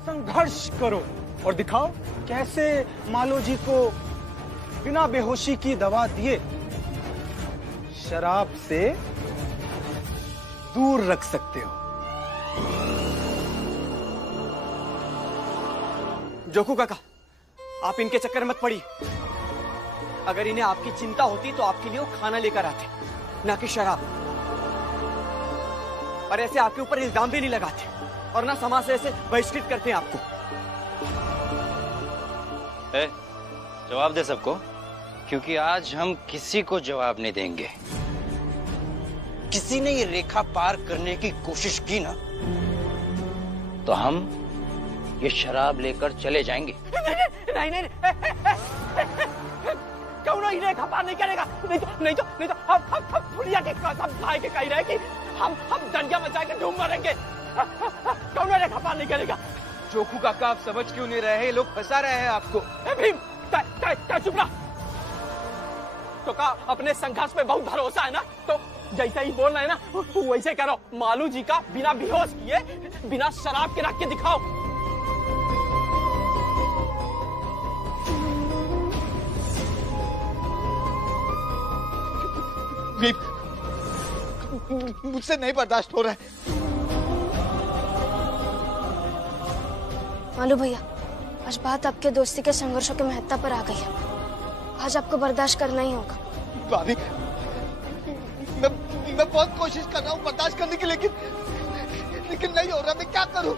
संघर्ष करो और दिखाओ कैसे मालो जी को बिना बेहोशी की दवा दिए शराब से दूर रख सकते हो। जोकू काका, आप इनके चक्कर मत पड़िए। अगर इन्हें आपकी चिंता होती तो आपके लिए वो खाना लेकर आते, ना कि शराब। और ऐसे आपके ऊपर इल्जाम भी नहीं लगाते और ना समाज से ऐसे बहिष्कृत करते हैं आपको। जवाब दे सबको, क्योंकि आज हम किसी को जवाब नहीं देंगे। किसी ने ये रेखा पार करने की कोशिश की ना, तो हम ये शराब लेकर चले जाएंगे। नहीं नहीं, क्यों नहीं रेखा पार नहीं करेगा? नहीं तो हम फुलिया के कसम खाए के कह रहे कि हम दंगा मचा के डूब मरेंगे। कौन रेखा पार नहीं करेगा? जोकू काका, आप समझ क्यों नहीं रहे? लोग फंसा रहे हैं आपको। भीम, चुप रहा। तो का अपने संघर्ष पे बहुत भरोसा है ना, तो जैसे ही बोल रहे हैं ना वैसे करो। मालू जी का बिना बेहोश किए, बिना शराब के रख के दिखाओ। मुझसे नहीं बर्दाश्त हो रहा है। मालू भैया, आज बात आपके दोस्ती के संघर्षों के महत्ता पर आ गई है। आज आपको बर्दाश्त करना ही होगा। भाभी, मैं बहुत कोशिश कर रहा हूँ बर्दाश्त करने की, लेकिन नहीं हो रहा। मैं क्या करूँ?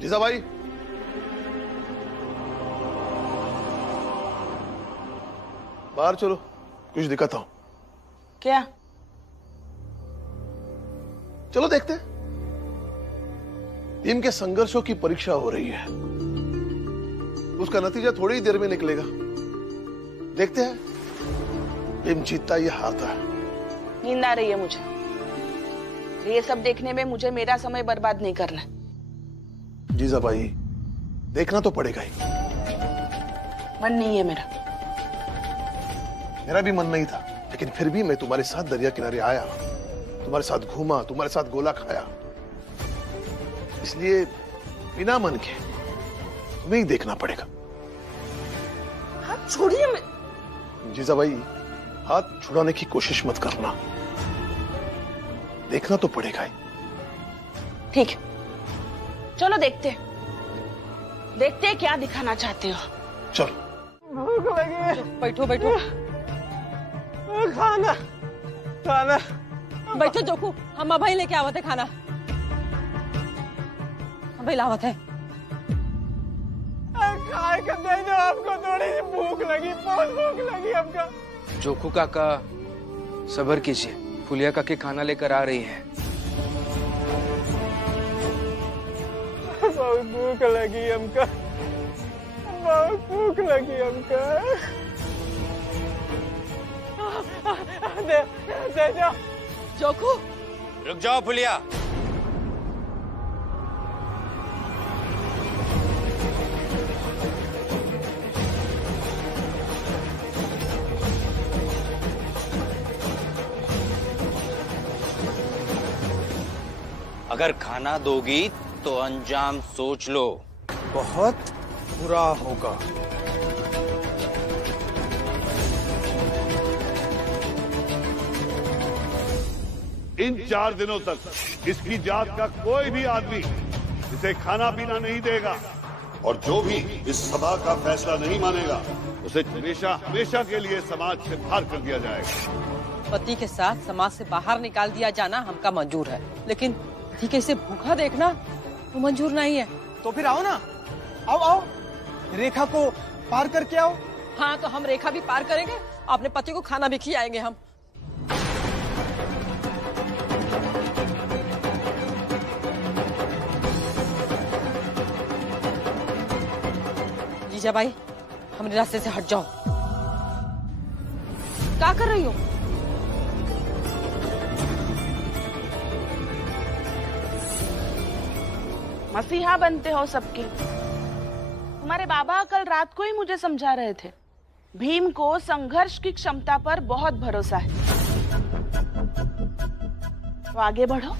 लीजा भाई, बाहर चलो, कुछ दिखाता हूं। क्या? चलो देखते हैं। टीम के संघर्षों की परीक्षा हो रही है, उसका नतीजा थोड़ी ही देर में निकलेगा। देखते हैं टीम जीतता या हारता है। नींद आ रही है मुझे। ये सब देखने में मुझे मेरा समय बर्बाद नहीं करना। जीजा भाई, देखना तो पड़ेगा ही। मन नहीं है मेरा भी मन नहीं था, लेकिन फिर भी मैं तुम्हारे साथ दरिया किनारे आया, तुम्हारे साथ घूमा, तुम्हारे साथ गोला खाया। इसलिए बिना मन के तुम्हें ही देखना पड़ेगा। हाथ छोड़िए। जीजा भाई, हाथ छुड़ाने की कोशिश मत करना, देखना तो पड़ेगा ही। ठीक है, चलो देखते क्या दिखाना चाहते हो। चलो। भूख लगी है। बैठो बैठो। खाना खाना। बैठो जोकू, हम अभी लेके आवत है खाना। अभी लावत है। खाए कर दे दो, आपको थोड़ी सी भूख लगी, बहुत भूख लगी हमको। जोकू काका, सब्र कीजिए, फुलिया काकी खाना लेकर आ रही है। बहुत भूख लगी हमको, बहुत भूख लगी हमको। दे दो। जोकू, रुक जाओ फुलिया। अगर खाना दोगी तो अंजाम सोच लो। बहुत बुरा होगा। इन 4 दिनों तक इसकी जात का कोई भी आदमी इसे खाना पीना नहीं देगा, और जो भी इस सभा का फैसला नहीं मानेगा उसे हमेशा हमेशा के लिए समाज से बाहर कर दिया जाएगा। पति के साथ समाज से बाहर निकाल दिया जाना हमका मंजूर है, लेकिन पति के इसे भूखा देखना वो मंजूर नहीं है। तो फिर आओ ना, आओ, रेखा को पार करके आओ। हाँ, तो हम रेखा भी पार करेंगे, अपने पति को खाना भी खिलाएंगे हम। जीजा भाई, हमारे रास्ते से हट जाओ। क्या कर रही हो? मसीहा बनते हो सबके। तुम्हारे बाबा कल रात को ही मुझे समझा रहे थे, भीम को संघर्ष की क्षमता पर बहुत भरोसा है। तो आगे बढ़ो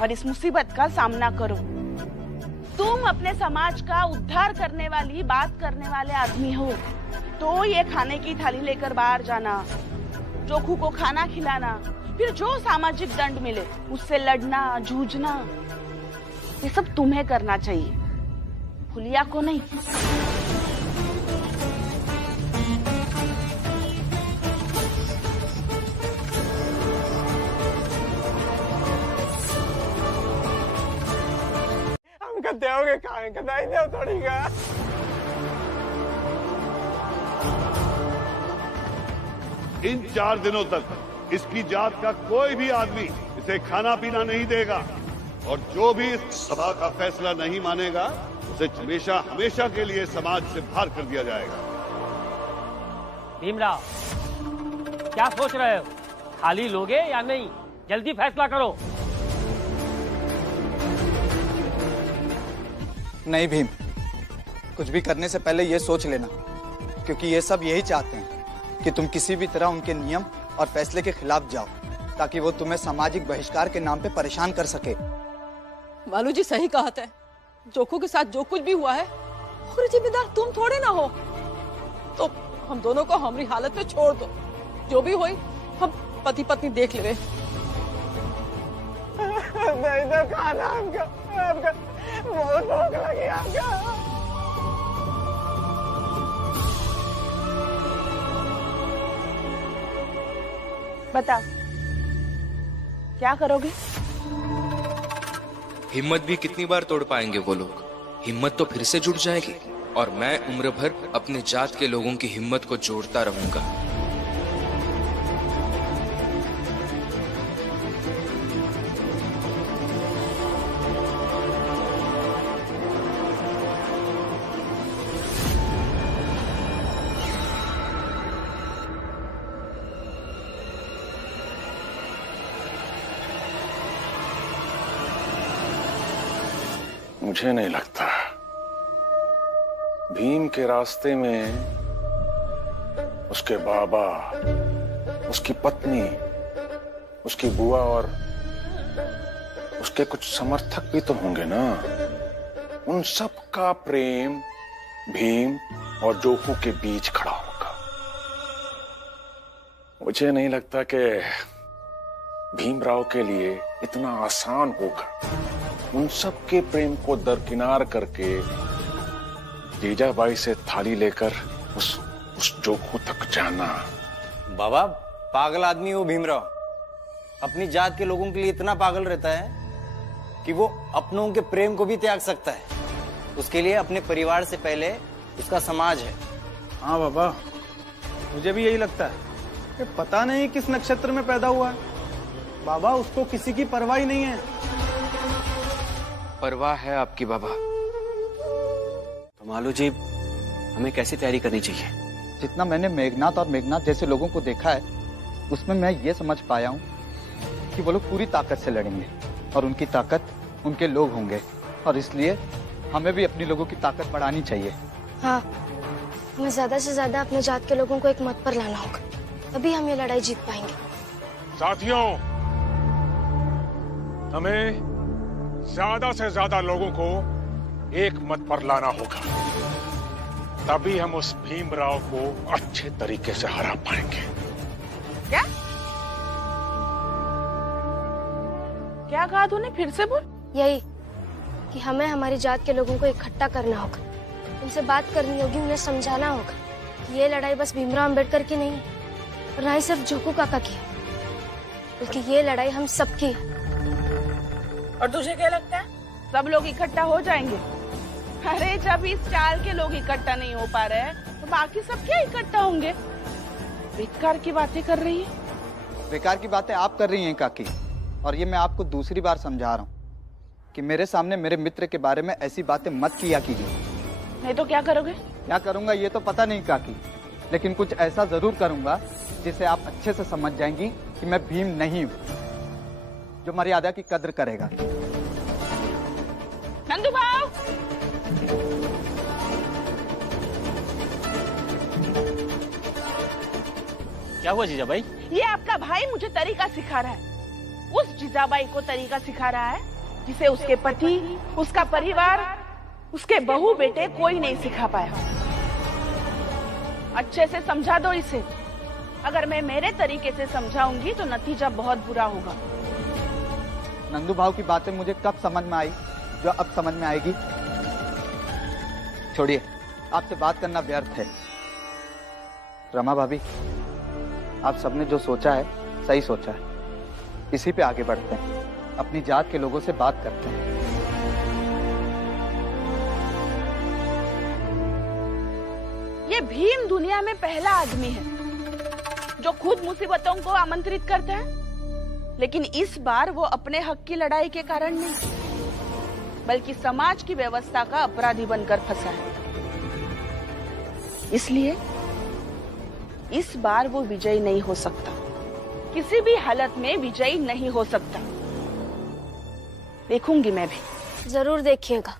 और इस मुसीबत का सामना करो। तुम अपने समाज का उद्धार करने वाली बात करने वाले आदमी हो, तो ये खाने की थाली लेकर बाहर जाना, जोखू को खाना खिलाना, फिर जो सामाजिक दंड मिले उससे लड़ना, जूझना, ये सब तुम्हें करना चाहिए, फुलिया को नहीं। हमका देओगे काहे का नहीं देव थोड़ी का। इन 4 दिनों तक इसकी जात का कोई भी आदमी इसे खाना पीना नहीं देगा, और जो भी इस सभा का फैसला नहीं मानेगा उसे हमेशा हमेशा के लिए समाज से बाहर कर दिया जाएगा। भीमराव, क्या सोच रहे हो? थाली लोगे या नहीं? जल्दी फैसला करो। नहीं भीम, कुछ भी करने से पहले ये सोच लेना, क्योंकि ये सब यही चाहते हैं कि तुम किसी भी तरह उनके नियम और फैसले के खिलाफ जाओ, ताकि वो तुम्हें सामाजिक बहिष्कार के नाम पे परेशान कर सके। मालू जी सही कहते हैं, जोखू के साथ जो कुछ भी हुआ है और जिम्मेदार तुम थोड़े ना हो, तो हम दोनों को हमारी हालत में छोड़ दो, जो भी हुई हम पति पत्नी देख ले। नहीं तो खाना हमका बहुत भूख लगी हमका। बताओ क्या करोगे? हिम्मत भी कितनी बार तोड़ पाएंगे वो लोग? हिम्मत तो फिर से जुट जाएगी, और मैं उम्र भर अपने जात के लोगों की हिम्मत को जोड़ता रहूंगा। मुझे नहीं लगता भीम के रास्ते में उसके बाबा, उसकी पत्नी, उसकी बुआ और उसके कुछ समर्थक भी तो होंगे ना। उन सब का प्रेम भीम और जोखू के बीच खड़ा होगा। मुझे नहीं लगता कि भीमराव के लिए इतना आसान होगा उन सब के प्रेम को दरकिनार करके जीजाबाई से थाली लेकर उस जोखू तक जाना। बाबा, पागल आदमी हो भीमराव। अपनी जात के लोगों के लिए इतना पागल रहता है कि वो अपनों के प्रेम को भी त्याग सकता है। उसके लिए अपने परिवार से पहले उसका समाज है। हाँ बाबा, मुझे भी यही लगता है कि पता नहीं किस नक्षत्र में पैदा हुआ है। बाबा, उसको किसी की परवाह ही नहीं है। परवाह है आपकी बाबा। तो मालू जी, हमें कैसी तैयारी करनी चाहिए? जितना मैंने मेघनाथ और मेघनाथ जैसे लोगों को देखा है, उसमें मैं ये समझ पाया हूँ कि वो लोग पूरी ताकत से लड़ेंगे, और उनकी ताकत उनके लोग होंगे, और इसलिए हमें भी अपनी लोगों की ताकत बढ़ानी चाहिए। हाँ, हमें ज्यादा से ज्यादा अपने जात के लोगों को एक मत पर लाना होगा, तभी हम ये लड़ाई जीत पाएंगे। साथियों, हमें ज्यादा से ज्यादा लोगों को एक मत पर लाना होगा, तभी हम उस भीमराव को अच्छे तरीके से हरा पाएंगे। क्या क्या कहा तूने? फिर से बोल। यही कि हमें हमारी जात के लोगों को इकट्ठा करना होगा, उनसे बात करनी होगी, उन्हें समझाना होगा कि ये लड़ाई बस भीमराव अंबेडकर की नहीं है, और ना ही सिर्फ जोखू काका की है, बल्कि ये लड़ाई हम सबकी है। और तुझे क्या लगता है सब लोग इकट्ठा हो जाएंगे? अरे जब इस चाल के लोग इकट्ठा नहीं हो पा रहे हैं, तो बाकी सब क्या इकट्ठा होंगे? बेकार की बातें कर रही है। बेकार की बातें आप कर रही हैं काकी, और ये मैं आपको दूसरी बार समझा रहा हूँ कि मेरे सामने मेरे मित्र के बारे में ऐसी बातें मत किया कीजिए। नहीं तो क्या करोगे? क्या करूंगा ये तो पता नहीं काकी, लेकिन कुछ ऐसा जरूर करूंगा जिसे आप अच्छे से समझ जाएंगी कि मैं भीम नहीं हूँ, जो मर्यादा की कद्र करेगा। नंदू भाव, क्या हुआ जीजाबाई? ये आपका भाई मुझे तरीका सिखा रहा है। उस जीजाबाई को तरीका सिखा रहा है जिसे उसके पति, उसका परिवार, उसके बहू बेटे कोई नहीं सिखा पाया। अच्छे से समझा दो इसे। अगर मैं मेरे तरीके से समझाऊंगी तो नतीजा बहुत बुरा होगा। नंदू भाव की बातें मुझे कब समझ में आई जो अब समझ में आएगी? छोड़िए, आपसे बात करना व्यर्थ है। रमा भाभी, आप सबने जो सोचा है सही सोचा है। इसी पे आगे बढ़ते हैं, अपनी जात के लोगों से बात करते हैं। ये भीम दुनिया में पहला आदमी है जो खुद मुसीबतों को आमंत्रित करता है, लेकिन इस बार वो अपने हक की लड़ाई के कारण नहीं, बल्कि समाज की व्यवस्था का अपराधी बनकर फंसा है। इसलिए इस बार वो विजयी नहीं हो सकता, किसी भी हालत में विजयी नहीं हो सकता। देखूंगी मैं भी। जरूर देखिएगा।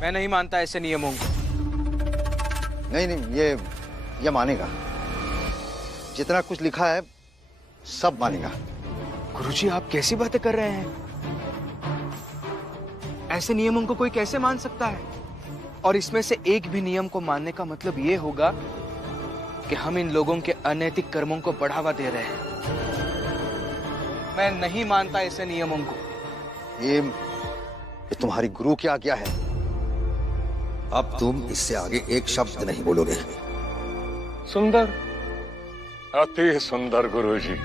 मैं नहीं मानता ऐसे नियमों को। नहीं, ये मानेगा। जितना कुछ लिखा है सब मानेगा। गुरुजी, आप कैसी बातें कर रहे हैं? ऐसे नियमों को कोई कैसे मान सकता है? और इसमें से एक भी नियम को मानने का मतलब ये होगा कि हम इन लोगों के अनैतिक कर्मों को बढ़ावा दे रहे हैं। मैं नहीं मानता ऐसे नियमों को। ये तुम्हारी गुरु की आज्ञा है। अब तुम इससे आगे एक शब्द नहीं बोलोगे। सुंदर, अति सुंदर गुरुजी।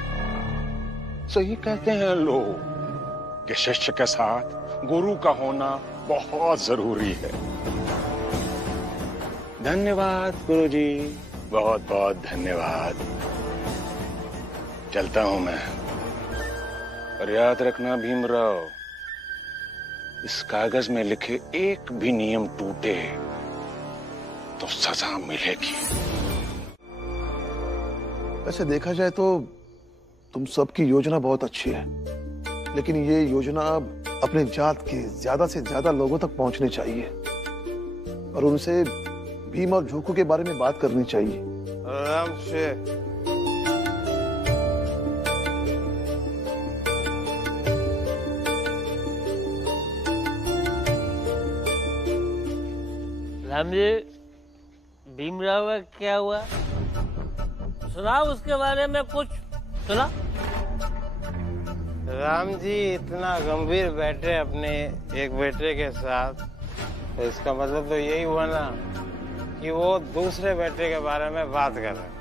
सही कहते हैं लोग कि शिष्य के साथ गुरु का होना बहुत जरूरी है। धन्यवाद गुरुजी, बहुत बहुत धन्यवाद। चलता हूं मैं। और याद रखना भीमराव, इस कागज में लिखे एक भी नियम टूटे तो सजा मिलेगी। वैसे देखा जाए तो तुम सबकी योजना बहुत अच्छी है, लेकिन ये योजना अपने जात के ज्यादा से ज्यादा लोगों तक पहुंचनी चाहिए और उनसे भीम और झोंकू के बारे में बात करनी चाहिए। आराम से। राम जी, भीमराव का क्या हुआ? सुना उसके बारे में कुछ सुना? राम जी इतना गंभीर बैठे अपने एक बेटे के साथ, तो इसका मतलब तो यही हुआ ना कि वो दूसरे बेटे के बारे में बात कर रहे हैं।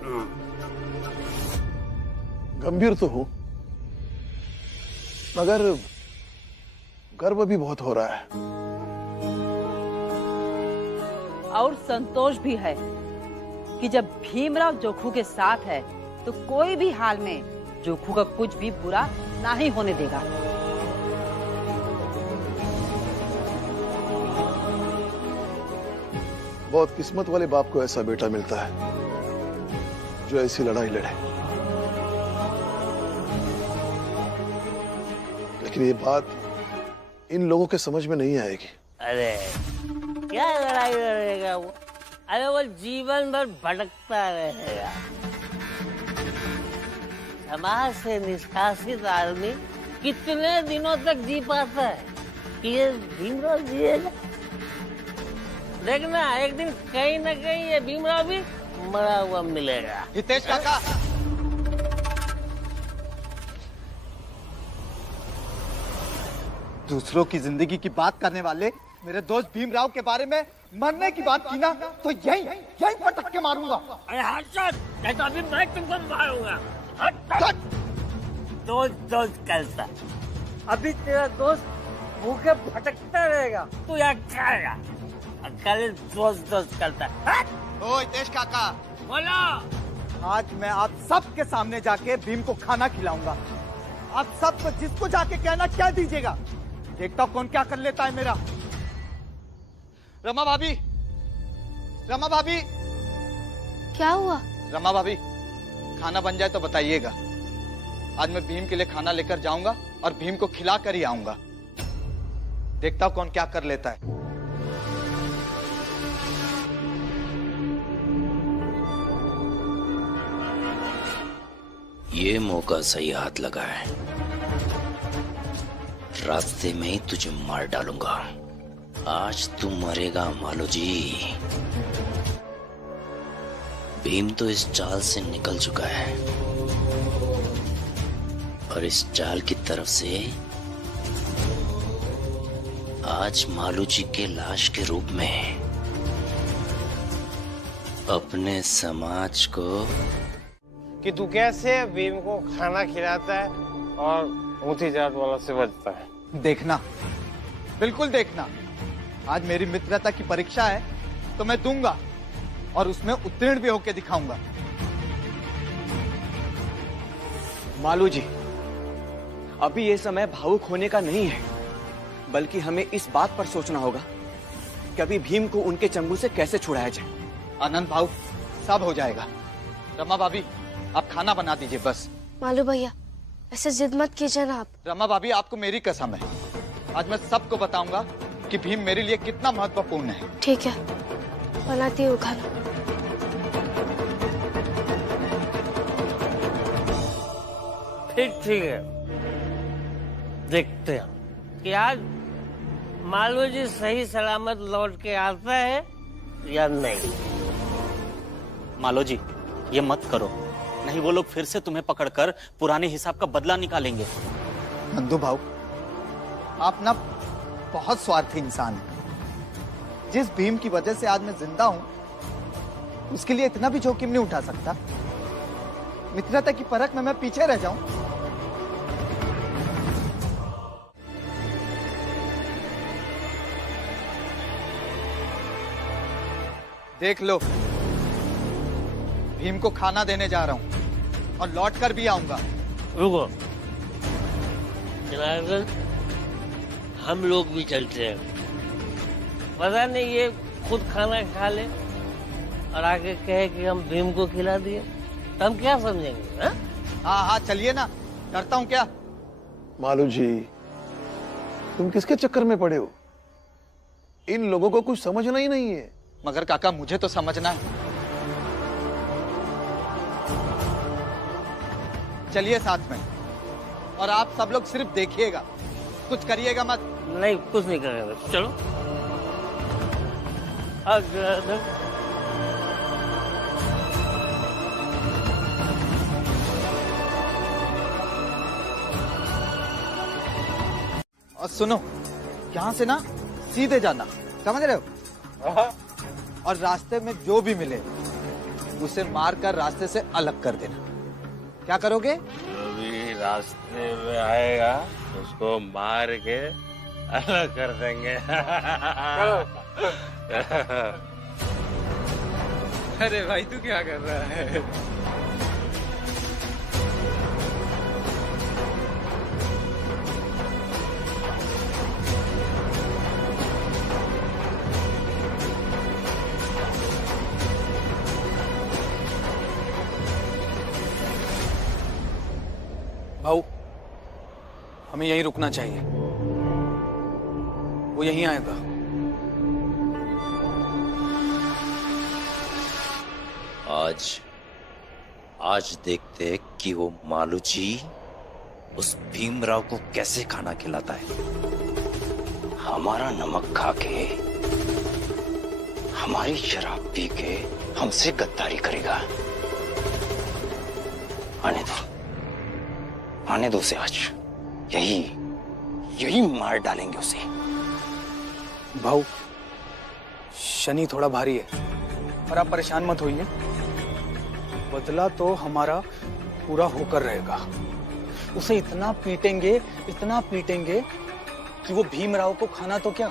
गंभीर तो हो, मगर गर्व भी बहुत हो रहा है। और संतोष भी है कि जब भीमराव जोखू के साथ है तो कोई भी हाल में जोखू का कुछ भी बुरा नहीं होने देगा। बहुत किस्मत वाले बाप को ऐसा बेटा मिलता है जो ऐसी लड़ाई लड़े। लेकिन ये बात इन लोगों के समझ में नहीं आएगी। अरे क्या लड़ाई लड़ेगा वो? अरे वो जीवन भर भटकता रहेगा। समाज से निष्कासित आदमी कितने दिनों तक जी पाता है कि ये भीमराव जिएगा? देखना एक दिन कहीं न कहीं ये भीमराव भी मरा हुआ मिलेगा। हितेश काका, दूसरों की जिंदगी की बात करने वाले मेरे दोस्त भीमराव के बारे में मरने की बात की ना तो यही पटक के मारूंगा। अरे हट चल, नहीं तो अभी मैं तुमको मारूंगा। हट। दोस्त करता, अभी तेरा दोस्त भूखे भटकता रहेगा, तू यहाँ खाएगा। कल दोस्त करता है। ओ हितेश काका, बोलो। आज मैं आप सबके सामने जाके भीम को खाना खिलाऊंगा। आप सबको जिसको जाके कहना कह दीजिएगा। देखता हूं कौन क्या कर लेता है मेरा। रमा भाभी, क्या हुआ? रमा भाभी, खाना बन जाए तो बताइएगा। आज मैं भीम के लिए खाना लेकर जाऊंगा और भीम को खिला कर ही आऊंगा। देखता हूं कौन क्या कर लेता है। ये मौका सही हाथ लगा है। रास्ते में ही तुझे मार डालूंगा। आज तू मरेगा मालू जी। भीम तो इस चाल से निकल चुका है और इस चाल की तरफ से आज मालू जी के लाश के रूप में अपने समाज को कि तू कैसे भीम को खाना खिलाता है और ऊंची जात वालों से बचता है। देखना, बिल्कुल देखना। आज मेरी मित्रता की परीक्षा है तो मैं दूंगा और उसमें उत्तीर्ण भी होकर दिखाऊंगा। मालू जी, अभी ये समय भावुक होने का नहीं है, बल्कि हमें इस बात पर सोचना होगा कि अभी भीम को उनके चंगुल से कैसे छुड़ाया जाए। आनंद भाऊ, सब हो जाएगा। रमा भाभी, आप खाना बना दीजिए बस। मालू भैया, ऐसे जिद मत कीजिए ना आप। रमा भाभी, आपको मेरी कसम है, आज मैं सबको बताऊंगा कि भीम मेरे लिए कितना महत्वपूर्ण है। ठीक है, बनाती हूँ खाना। ठीक है, देखते हैं कि आज मालू जी सही सलामत लौट के आता है या नहीं। मालो जी, ये मत करो, नहीं वो लोग फिर से तुम्हें पकड़कर पुराने हिसाब का बदला निकालेंगे। नंदू भाऊ, आप ना बहुत स्वार्थी इंसान हैं। जिस भीम की वजह से आज मैं जिंदा हूं, उसके लिए इतना भी जोखिम नहीं उठा सकता। मित्रता की परख में मैं पीछे रह जाऊं। देख लो, भीम को खाना देने जा रहा हूं और लौट कर भी आऊंगा। रुको जनार्दन, हम लोग भी चलते हैं। पता नहीं ये खुद खाना खा ले और आगे कहे कि हम भीम को खिला दिए, तो हम क्या समझेंगे? हाँ हाँ, चलिए ना, डरता हूँ क्या? मालू जी, तुम किसके चक्कर में पड़े हो? इन लोगों को कुछ समझना ही नहीं है। मगर काका, मुझे तो समझना है। चलिए साथ में, और आप सब लोग सिर्फ देखिएगा, कुछ करिएगा मत। नहीं, कुछ नहीं करेंगे, चलो। और सुनो, यहाँ से ना सीधे जाना, समझ रहे हो? और रास्ते में जो भी मिले उसे मारकर रास्ते से अलग कर देना। क्या करोगे? जो भी रास्ते में आएगा उसको मार के अलग कर देंगे। अरे भाई, तू क्या कर रहा है? भाऊ, हमें यहीं रुकना चाहिए। वो यहीं आएगा। आज देखते कि वो मालू जी उस भीमराव को कैसे खाना खिलाता है। हमारा नमक खा के, हमारी शराब पी के हमसे गद्दारी करेगा। आने दो उसे। आज यही मार डालेंगे उसे। भाऊ, शनि थोड़ा भारी है और आप परेशान मत होइए। बदला तो हमारा पूरा होकर रहेगा। उसे इतना पीटेंगे कि वो भीमराव को खाना तो क्या,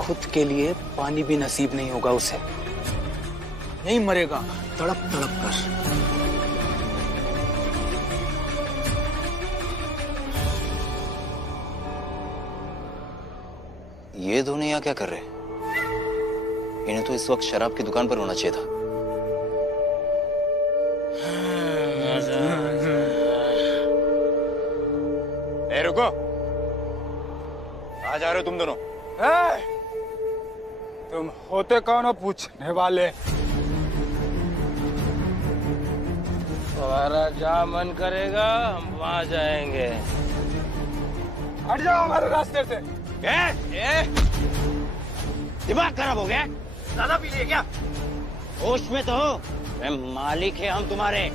खुद के लिए पानी भी नसीब नहीं होगा उसे। यहीं मरेगा तड़प तड़प कर। ये दोनों यहाँ क्या कर रहे हैं? इन्हें तो इस वक्त शराब की दुकान पर होना चाहिए था। रुको। कहाँ जा रहे हो तुम दोनों? तुम होते कौन हो पूछने वाले? तुम्हारा जहाँ मन करेगा हम वहाँ जाएंगे। हट जाओ हमारे रास्ते से। दिमाग खराब हो गया? ज्यादा पी लिए क्या? होश में तो हो? मालिक है हम तुम्हारे।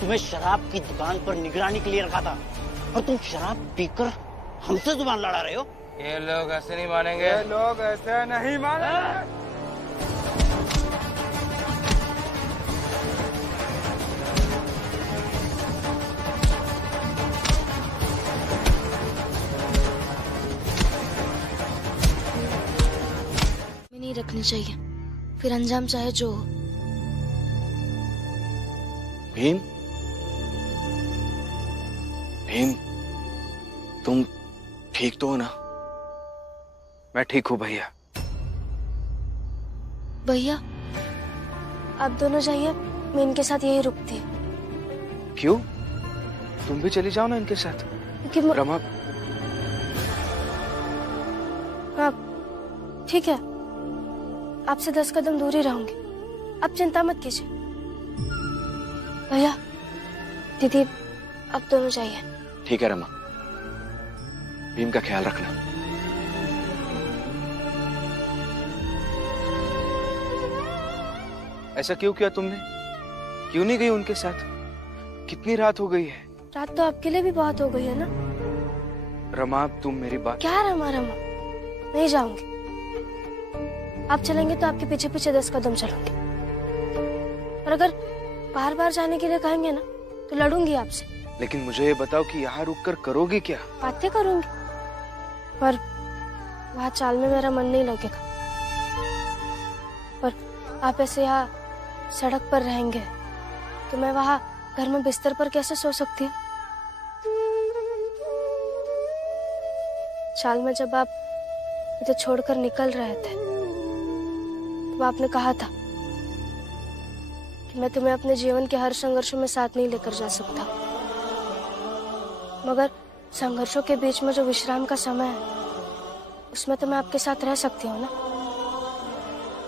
तुम्हें शराब की दुकान पर निगरानी के लिए रखा था और तुम शराब पीकर हमसे जुबान लड़ा रहे हो। ये लोग ऐसे नहीं मानेंगे। ये लोग ऐसे नहीं मानेंगे। नहीं रखनी चाहिए, फिर अंजाम चाहे जो हो। भीम, भीम, तुम ठीक तो हो ना? मैं ठीक हूँ भैया। भैया आप दोनों जाइए, मैं इनके साथ यही रुकती हूँ। क्यों? तुम भी चली जाओ ना इनके साथ। रमा। हाँ ठीक है, आपसे 10 कदम दूर ही रहूंगी, आप चिंता मत कीजिए। भैया दीदी आप दोनों जाइए। ठीक है रमा, भीम का ख्याल रखना। ऐसा क्यों किया तुमने? क्यों नहीं गई उनके साथ? कितनी रात हो गई है। रात तो आपके लिए भी बहुत हो गई है ना। रमा तुम मेरी बात। क्या रमा रमा, नहीं जाऊंगी। आप चलेंगे तो आपके पीछे पीछे 10 कदम चलूंगी, और अगर बार बार जाने के लिए कहेंगे ना तो लड़ूंगी आपसे। लेकिन मुझे ये बताओ कि यहाँ रुककर करोगी क्या? बातें करूंगी, पर वहाँ चाल में मेरा मन नहीं लगेगा। पर आप ऐसे यहाँ सड़क पर रहेंगे तो मैं वहाँ घर में बिस्तर पर कैसे सो सकती हूँ? चाल में जब आप मुझे छोड़कर निकल रहे थे तो आपने कहा था कि मैं तुम्हें अपने जीवन के हर संघर्षों में साथ नहीं लेकर जा सकता, मगर संघर्षों के बीच में जो विश्राम का समय है उसमें तो मैं आपके साथ रह सकती हूँ ना।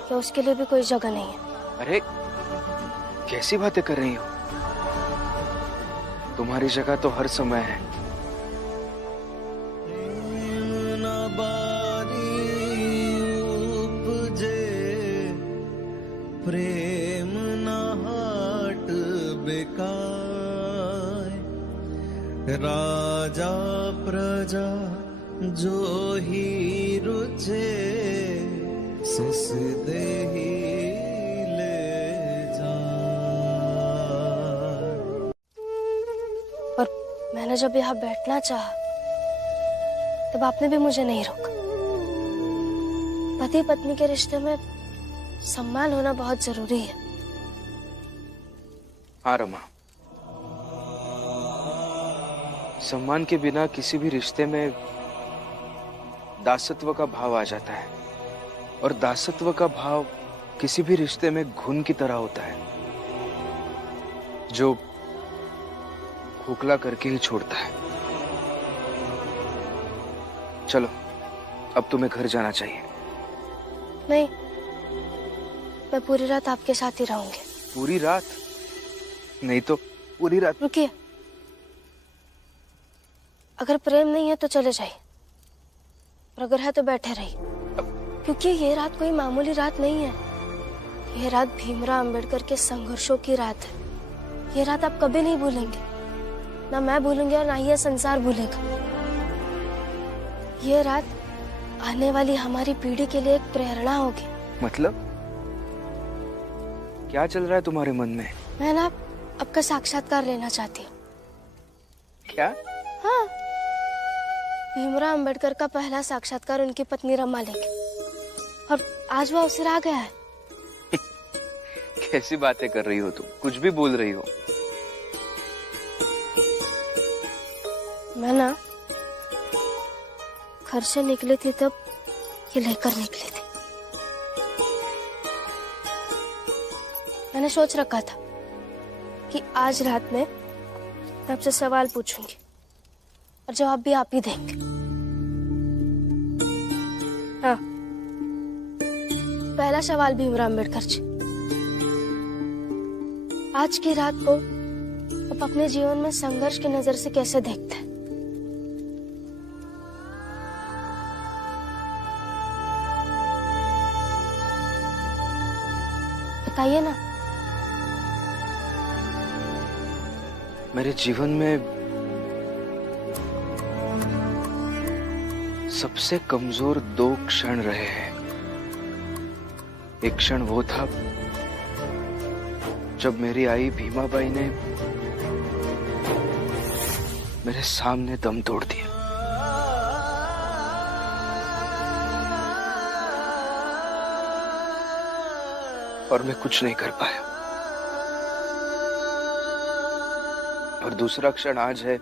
क्या उसके लिए भी कोई जगह नहीं है? अरे कैसी बातें कर रही हो? तुम्हारी जगह तो हर समय है। प्रेम न हाट बेकार, राजा प्रजा जो ही रुचे, सिस देही ले जा। और मैंने जब यहाँ बैठना चाहा तब आपने भी मुझे नहीं रोका। पति पत्नी के रिश्ते में सम्मान होना बहुत जरूरी है। हाँ रमा, सम्मान के बिना किसी भी रिश्ते में दासत्व का भाव आ जाता है, और दासत्व का भाव किसी भी रिश्ते में घुन की तरह होता है जो खोखला करके ही छोड़ता है। चलो अब तुम्हें घर जाना चाहिए। नहीं, मैं पूरी रात आपके साथ ही रहूंगी। पूरी रात? नहीं तो पूरी रात। रुकिए, अगर प्रेम नहीं है तो चले जाइए, और अगर है तो बैठे रहिए, क्योंकि ये रात कोई मामूली रात नहीं है। ये रात भीमराव अंबेडकर के संघर्षों की रात है। ये रात आप कभी नहीं भूलेंगे, ना मैं भूलूंगी और ना ही ये संसार भूलेगा। ये रात आने वाली हमारी पीढ़ी के लिए एक प्रेरणा होगी। मतलब क्या चल रहा है तुम्हारे मन में? मैं ना आपका साक्षात्कार लेना चाहती हूँ। क्या? हाँ, भीमराव अंबेडकर का पहला साक्षात्कार उनकी पत्नी रमा लेंगे, और आज वो अवसर आ गया है। कैसी बातें कर रही हो तुम? कुछ भी बोल रही हो। मैं ना घर से निकली थी तब ये लेकर निकली थी। मैंने सोच रखा था कि आज रात में मैं आपसे सवाल पूछूंगी, और जवाब भी आप ही देंगे। हाँ, पहला सवाल भीमराव अम्बेडकर जी, आज की रात को आप अपने जीवन में संघर्ष की नजर से कैसे देखते हैं? बताइए ना। मेरे जीवन में सबसे कमजोर 2 क्षण रहे हैं। एक क्षण वो था जब मेरी आई भीमाबाई ने मेरे सामने दम तोड़ दिया, और मैं कुछ नहीं कर पाया। और दूसरा क्षण आज है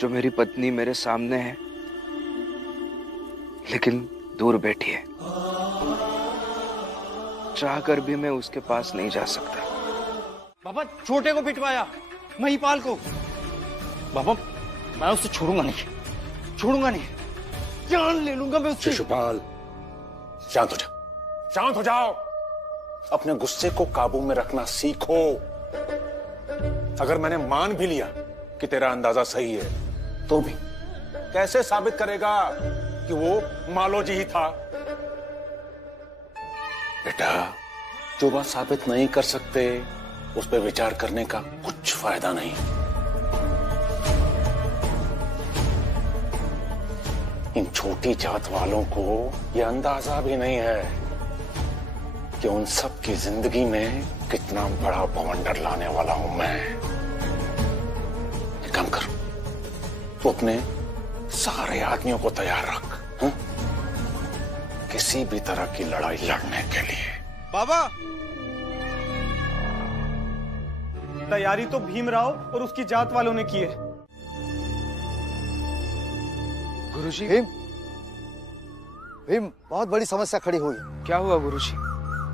जो मेरी पत्नी मेरे सामने है लेकिन दूर बैठी है। चाहकर भी मैं उसके पास नहीं जा सकता। बाबा छोटे को पिटवाया, महिपाल को। बाबा मैं उससे छोड़ूंगा नहीं, जान ले लूंगा मैं उससे। शिशुपाल शांत हो जाओ, शांत हो जाओ। अपने गुस्से को काबू में रखना सीखो। अगर मैंने मान भी लिया कि तेरा अंदाजा सही है, तो भी कैसे साबित करेगा कि वो मालोजी ही था? बेटा, जो बात साबित नहीं कर सकते उस पर विचार करने का कुछ फायदा नहीं। इन छोटी जात वालों को यह अंदाजा भी नहीं है कि उन सब की जिंदगी में कितना बड़ा बवंडर लाने वाला हूं मैं। एक काम कर, तू अपने सारे आदमियों को तैयार रख, हुँ? किसी भी तरह की लड़ाई लड़ने के लिए। बाबा, तैयारी तो भीमराव और उसकी जात वालों ने की है। गुरुजी। भीम, बहुत बड़ी समस्या खड़ी हुई। क्या हुआ गुरुजी?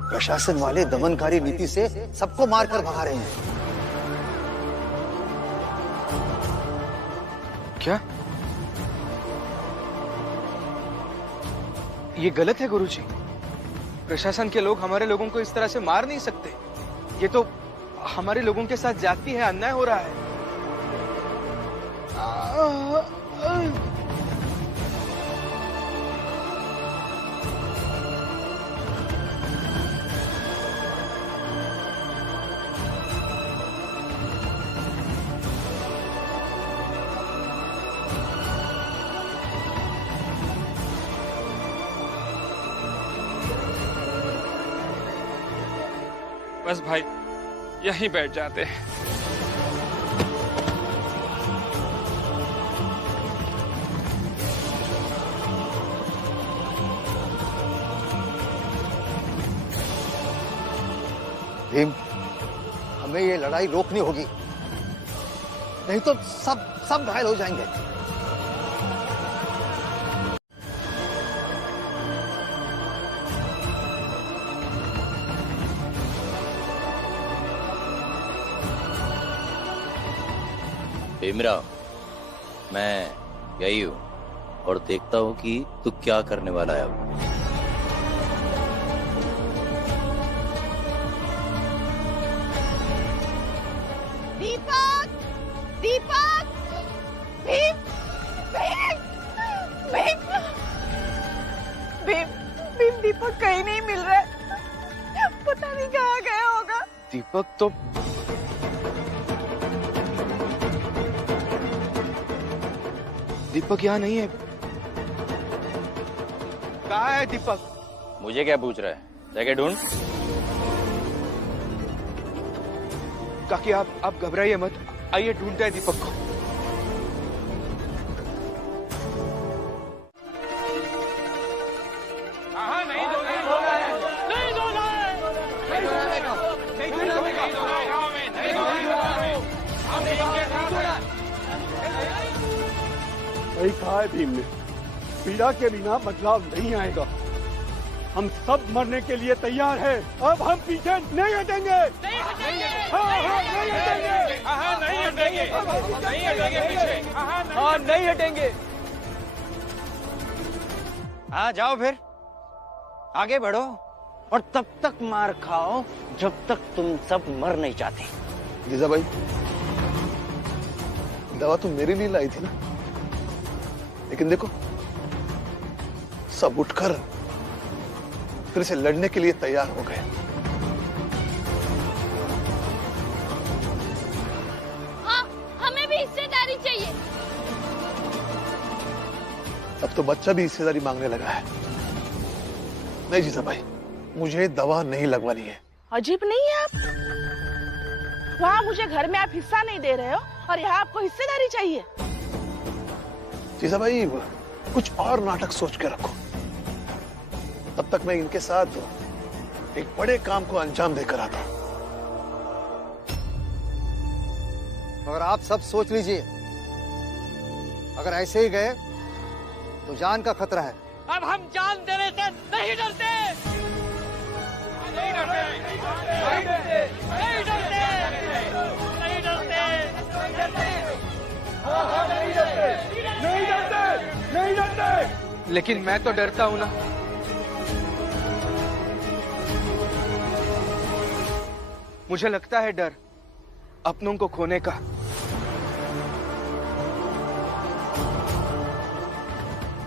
प्रशासन वाले दमनकारी नीति से सबको मारकर भगा रहे हैं। क्या? ये गलत है गुरुजी। प्रशासन के लोग हमारे लोगों को इस तरह से मार नहीं सकते। ये तो हमारे लोगों के साथ जाति है, अन्याय हो रहा है। बस भाई, यहीं बैठ जाते हैं। भीम, हमें ये लड़ाई रोकनी होगी, नहीं तो सब घायल हो जाएंगे। भीमराव, मैं यही हूं और देखता हूं कि तू क्या करने वाला है अब। दीपक! दीपक! भीम! भीम! भीम! भीम! भीम, दीपक कहीं नहीं मिल रहा है। पता नहीं कहाँ गया होगा। दीपक तो दीपक यहाँ नहीं है। कहाँ है दीपक? मुझे क्या पूछ रहा है? जाके ढूंढ। काकी आप घबराइए मत, आइए ढूंढते हैं दीपक को। सही कहा है भीम ने, पीड़ा के बिना बदलाव नहीं आएगा। हम सब मरने के लिए तैयार हैं। अब हम पीछे नहीं हटेंगे। नहीं हटेंगे। नहीं हटेंगे। हाँ जाओ फिर, आगे बढ़ो और तब तक मार खाओ जब तक तुम सब मर नहीं जाते। जीजा भाई, दवा तो मेरे लिए लाई थी ना, लेकिन देखो सब उठकर फिर से लड़ने के लिए तैयार हो गए। हाँ, हमें भी हिस्सेदारी चाहिए। अब तो बच्चा भी हिस्सेदारी मांगने लगा है। नहीं जीजा भाई, मुझे दवा नहीं लगवानी है। अजीब नहीं है आप? वहाँ मुझे घर में आप हिस्सा नहीं दे रहे हो और यहाँ आपको हिस्सेदारी चाहिए। जीजा भाई, कुछ और नाटक सोच के रखो, तब तक मैं इनके साथ एक बड़े काम को अंजाम देकर आता हूं। और आप सब सोच लीजिए, अगर ऐसे ही गए तो जान का खतरा है। अब हम जान देने से नहीं डरते। नहीं डरते, नहीं डरते, नहीं डरते, नहीं डरते, नहीं डरते, नहीं डरते। लेकिन मैं तो डरता हूं ना। मुझे लगता है डर अपनों को खोने का।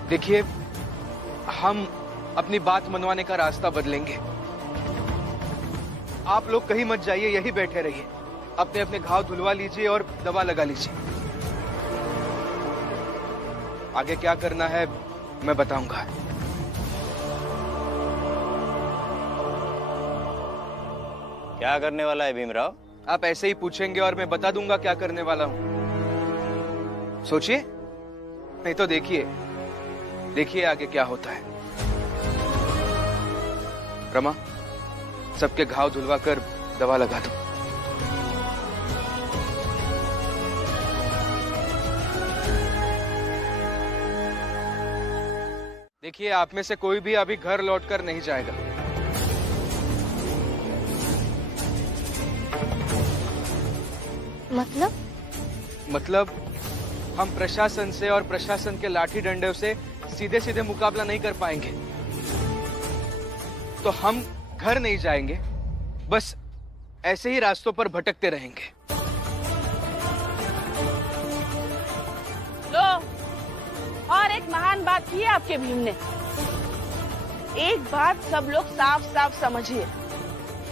देखिए, हम अपनी बात मनवाने का रास्ता बदलेंगे। आप लोग कहीं मत जाइए, यहीं बैठे रहिए, अपने अपने घाव धुलवा लीजिए और दवा लगा लीजिए। आगे क्या करना है मैं बताऊंगा। क्या करने वाला है भीमराव? आप ऐसे ही पूछेंगे और मैं बता दूंगा क्या करने वाला हूं। सोचिए, नहीं तो देखिए, देखिए आगे क्या होता है। रमा, सबके घाव धुलवा कर दवा लगा दो। देखिए, आप में से कोई भी अभी घर लौटकर नहीं जाएगा। मतलब हम प्रशासन से और प्रशासन के लाठी डंडे से सीधे सीधे मुकाबला नहीं कर पाएंगे, तो हम घर नहीं जाएंगे, बस ऐसे ही रास्तों पर भटकते रहेंगे। लो, और एक महान बात की है आपके भीम ने। एक बात सब लोग साफ साफ समझिए,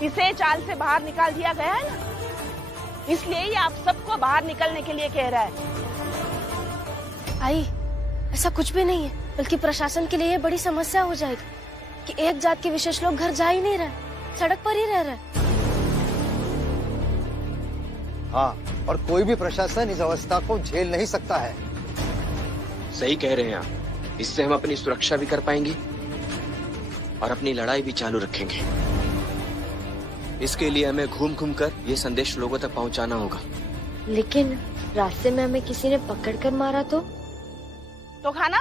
इसे चाल से बाहर निकाल दिया गया है ना, इसलिए ये आप सबको बाहर निकलने के लिए कह रहा है। आई, ऐसा कुछ भी नहीं है, बल्कि प्रशासन के लिए ये बड़ी समस्या हो जाएगी कि एक जात के विशेष लोग घर जा ही नहीं रहे, सड़क पर ही रह रहे। हाँ, और कोई भी प्रशासन इस अवस्था को झेल नहीं सकता है। सही कह रहे हैं आप। इससे हम अपनी सुरक्षा भी कर पाएंगे और अपनी लड़ाई भी चालू रखेंगे। इसके लिए हमें घूम घूम कर ये संदेश लोगों तक पहुंचाना होगा। लेकिन रास्ते में हमें किसी ने पकड़कर मारा तो खाना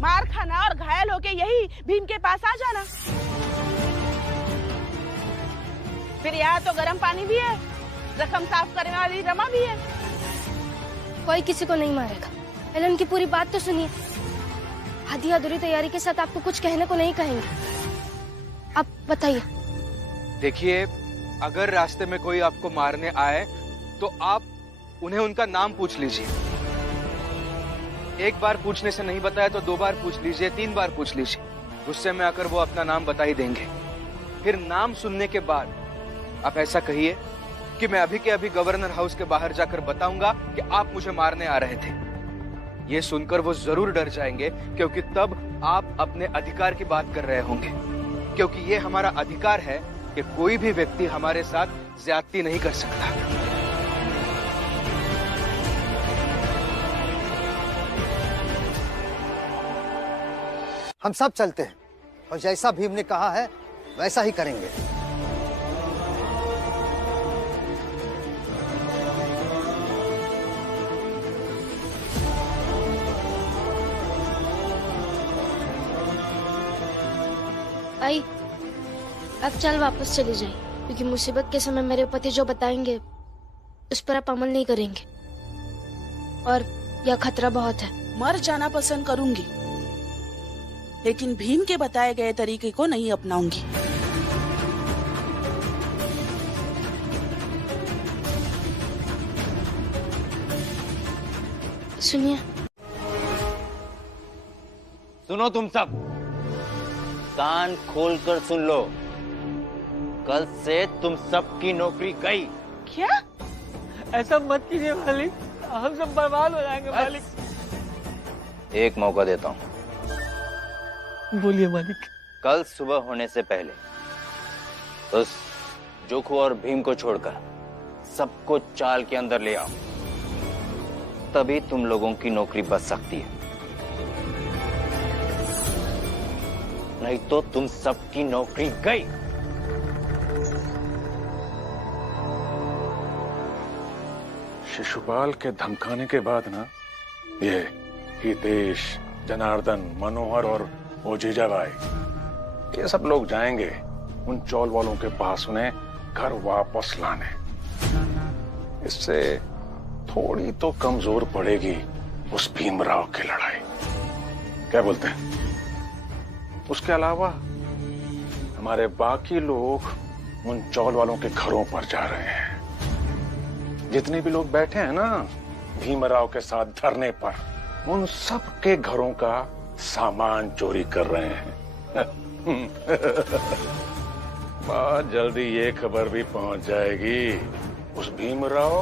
मार खाना और घायल होके यही भीम के पास आ जाना। फिर यहाँ तो गर्म पानी भी है, जख्म साफ करने वाली रमा भी है। कोई किसी को नहीं मारेगा। पहले उनकी पूरी बात तो सुनिए। आधी अधूरी तैयारी के साथ आपको कुछ कहने को नहीं कहेंगे। आप बताइए। देखिए, अगर रास्ते में कोई आपको मारने आए तो आप उन्हें उनका नाम पूछ लीजिए। एक बार पूछने से नहीं बताया तो 2 बार पूछ लीजिए, 3 बार पूछ लीजिए। गुस्से में आकर वो अपना नाम बता ही देंगे। फिर नाम सुनने के बाद आप ऐसा कहिए कि मैं अभी के अभी गवर्नर हाउस के बाहर जाकर बताऊंगा कि आप मुझे मारने आ रहे थे। ये सुनकर वो जरूर डर जाएंगे, क्योंकि तब आप अपने अधिकार की बात कर रहे होंगे। क्योंकि ये हमारा अधिकार है कि कोई भी व्यक्ति हमारे साथ ज्यादती नहीं कर सकता। हम सब चलते हैं और जैसा भीम ने कहा है वैसा ही करेंगे। आप चल वापस चले जाइए, क्योंकि मुसीबत के समय मेरे पति जो बताएंगे उस पर आप अमल नहीं करेंगे, और यह खतरा बहुत है। मर जाना पसंद करूंगी, लेकिन भीम के बताए गए तरीके को नहीं अपनाऊंगी। सुनिए, सुनो तुम सब, कान खोलकर सुन लो। कल से तुम सबकी नौकरी गई। क्या? ऐसा मत कीजिए मालिक, हम सब बर्बाद हो जाएंगे मालिक। एक मौका देता हूँ। बोलिए मालिक। कल सुबह होने से पहले उस जोखू और भीम को छोड़कर सबको चाल के अंदर ले आओ, तभी तुम लोगों की नौकरी बच सकती है, नहीं तो तुम सबकी नौकरी गई। शिशुपाल के धमकाने के बाद ना ये हितेश, जनार्दन, मनोहर और वो जीजाबाई, ये सब लोग जाएंगे उन चौल वालों के पास उन्हें घर वापस लाने। इससे थोड़ी तो कमजोर पड़ेगी उस भीमराव की लड़ाई, क्या बोलते हैं? उसके अलावा हमारे बाकी लोग उन चौल वालों के घरों पर जा रहे हैं। जितने भी लोग बैठे हैं ना भीमराव के साथ धरने पर, उन सब के घरों का सामान चोरी कर रहे हैं। बहुत जल्दी ये खबर भी पहुंच जाएगी उस भीमराव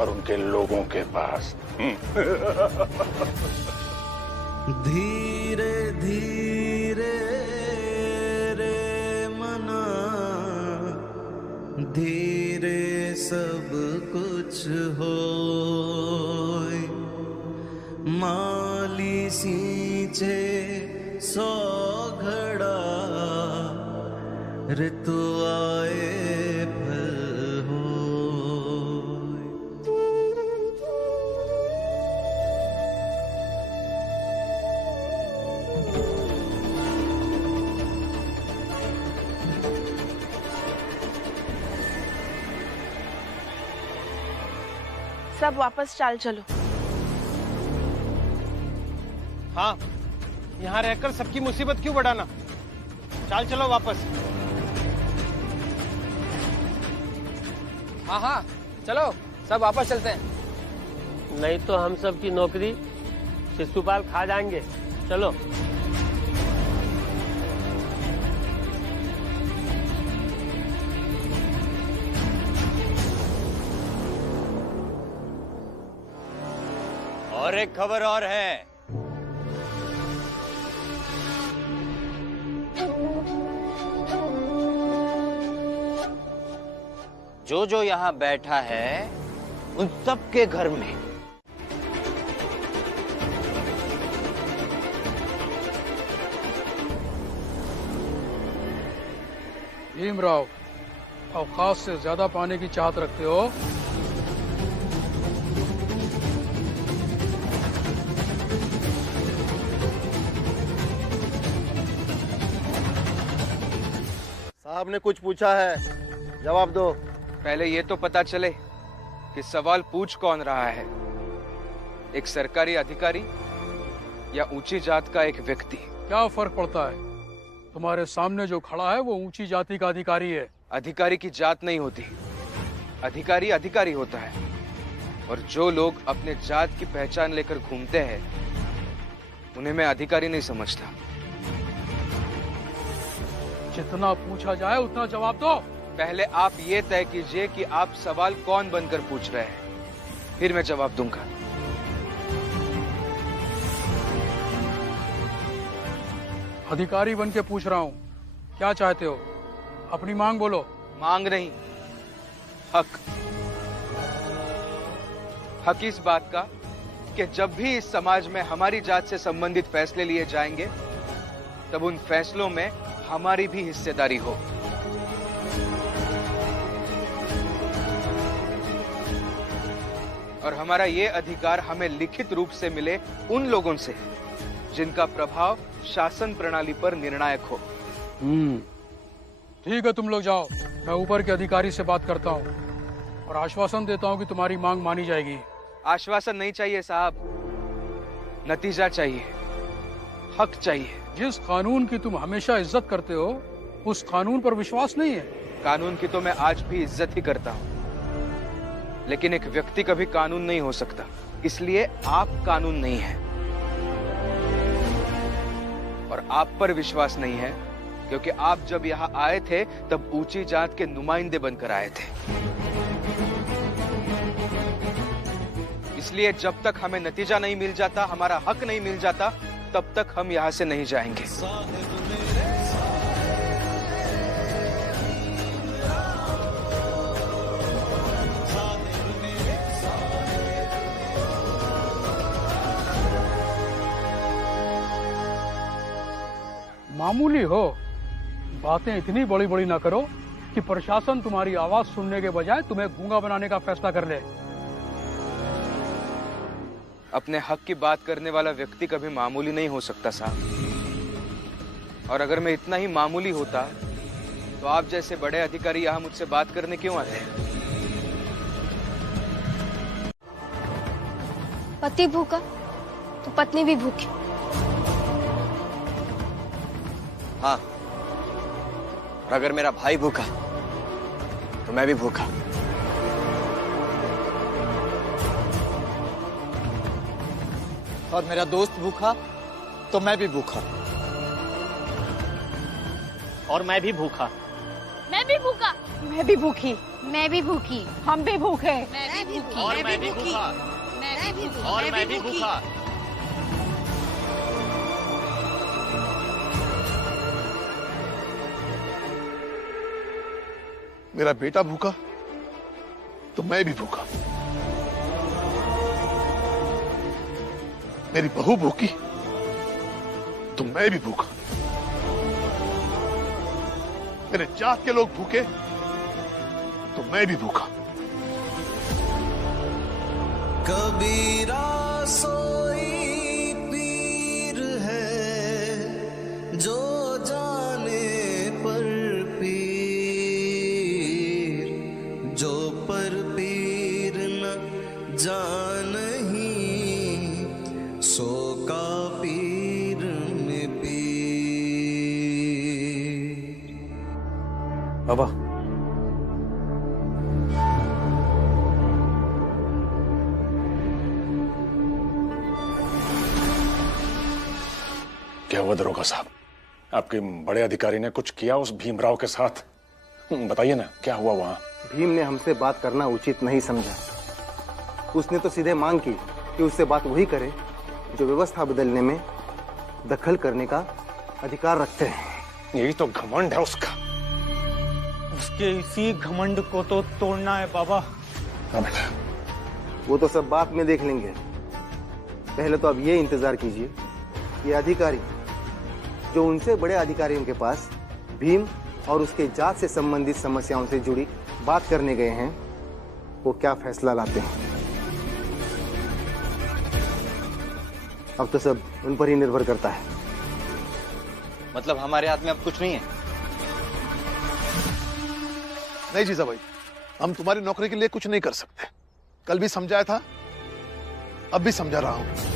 और उनके लोगों के पास। धीरे धीरे रे मना, धीरे सब कुछ होय, माली सींचे सौ घड़ा, ऋतु आए फल होय। सब वापस चाल चलो। हाँ, यहाँ रहकर सबकी मुसीबत क्यों बढ़ाना? चाल चलो वापस। हाँ हाँ चलो, सब वापस चलते हैं। नहीं तो हम सब की नौकरी शिशुपाल खा जाएंगे। चलो। और एक खबर और है। जो जो यहाँ बैठा है उन सबके घर में भीमराव, अवकाश से ज्यादा पाने की चाहत रखते हो? साहब ने कुछ पूछा है, जवाब दो। पहले ये तो पता चले कि सवाल पूछ कौन रहा है, एक सरकारी अधिकारी या ऊंची जात का एक व्यक्ति? क्या फर्क पड़ता है? तुम्हारे सामने जो खड़ा है वो ऊंची जाति का अधिकारी है। अधिकारी की जात नहीं होती, अधिकारी अधिकारी होता है। और जो लोग अपने जात की पहचान लेकर घूमते हैं उन्हें मैं अधिकारी नहीं समझता। जितना पूछा जाए उतना जवाब दो। पहले आप ये तय कीजिए कि आप सवाल कौन बनकर पूछ रहे हैं, फिर मैं जवाब दूंगा। अधिकारी बन के पूछ रहा हूँ, क्या चाहते हो? अपनी मांग बोलो। मांग नहीं, हक। हक इस बात का कि जब भी इस समाज में हमारी जात से संबंधित फैसले लिए जाएंगे तब उन फैसलों में हमारी भी हिस्सेदारी हो। और हमारा ये अधिकार हमें लिखित रूप से मिले उन लोगों से जिनका प्रभाव शासन प्रणाली पर निर्णायक हो। ठीक है, तुम लोग जाओ। मैं ऊपर के अधिकारी से बात करता हूँ और आश्वासन देता हूँ कि तुम्हारी मांग मानी जाएगी। आश्वासन नहीं चाहिए साहब, नतीजा चाहिए, हक चाहिए। जिस कानून की तुम हमेशा इज्जत करते हो, उस कानून पर विश्वास नहीं है। कानून की तो मैं आज भी इज्जत ही करता हूँ, लेकिन एक व्यक्ति कभी कानून नहीं हो सकता, इसलिए आप कानून नहीं है। और आप पर विश्वास नहीं है क्योंकि आप जब यहाँ आए थे तब ऊंची जात के नुमाइंदे बनकर आए थे। इसलिए जब तक हमें नतीजा नहीं मिल जाता, हमारा हक नहीं मिल जाता, तब तक हम यहाँ से नहीं जाएंगे। मामूली हो, बातें इतनी बड़ी बड़ी ना करो कि प्रशासन तुम्हारी आवाज सुनने के बजाय तुम्हें गूंगा बनाने का फैसला कर ले। अपने हक की बात करने वाला व्यक्ति कभी मामूली नहीं हो सकता साहब। और अगर मैं इतना ही मामूली होता तो आप जैसे बड़े अधिकारी यहाँ मुझसे बात करने क्यों आते हैं? पति भूखा तो पत्नी भी भूखी। हाँ, और अगर मेरा भाई भूखा तो मैं भी भूखा। और मेरा दोस्त भूखा तो मैं भी भूखा। और मैं भी भूखा। मैं भी भूखा। मैं भी भूखी। मैं भी भूखी। हम भी भूखे। मैं भी भूखी। और मैं भी भूखा। मैं भी भूखी। और मैं भी भूखा। मेरा बेटा भूखा तो मैं भी भूखा। मेरी बहू भूखी तो मैं भी भूखा। मेरे जात के लोग भूखे तो मैं भी भूखा। कबीरा सोई पीर है जो जाने पर पीर, जो पर पीर न जानही सो का पीर में पीर। बाबा, क्या हुआ दरोगा साहब? आपके बड़े अधिकारी ने कुछ किया उस भीमराव के साथ? बताइए ना, क्या हुआ वहां? भीम ने हमसे बात करना उचित नहीं समझा। उसने तो सीधे मांग की कि उससे बात वही करे जो व्यवस्था बदलने में दखल करने का अधिकार रखते हैं। यही तो घमंड है उसका। उसके इसी घमंड को तो तोड़ना है बाबा। हाँ बेटा, वो तो सब बात में देख लेंगे। पहले तो अब ये इंतजार कीजिए कि अधिकारी जो उनसे बड़े अधिकारियों के पास भीम और उसके जात से संबंधित समस्याओं से जुड़ी बात करने गए हैं, वो क्या फैसला लाते हैं। अब तो सब उन पर ही निर्भर करता है। मतलब हमारे हाथ में अब कुछ नहीं है? नहीं जीजा भाई, हम तुम्हारी नौकरी के लिए कुछ नहीं कर सकते। कल भी समझाया था, अब भी समझा रहा हूं।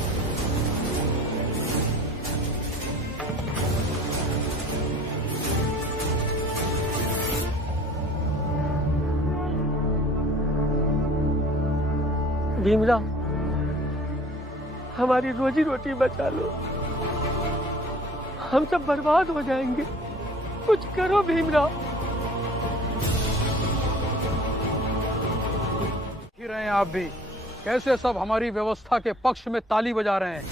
भीमराव, हमारी रोजी रोटी बचा लो, हम सब बर्बाद हो जाएंगे। कुछ करो भीमराव। ही रहे हैं आप भी, कैसे सब हमारी व्यवस्था के पक्ष में ताली बजा रहे हैं।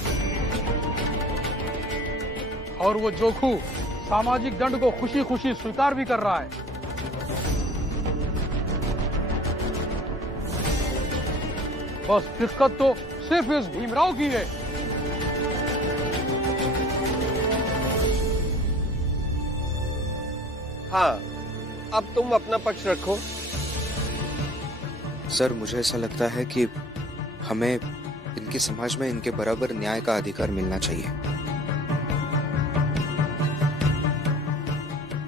और वो जोखू सामाजिक दंड को खुशी खुशी स्वीकार भी कर रहा है। बस दिक्कत तो सिर्फ इस भीमराव की है। हाँ, अब तुम अपना पक्ष रखो। सर, मुझे ऐसा लगता है कि हमें इनके समाज में इनके बराबर न्याय का अधिकार मिलना चाहिए।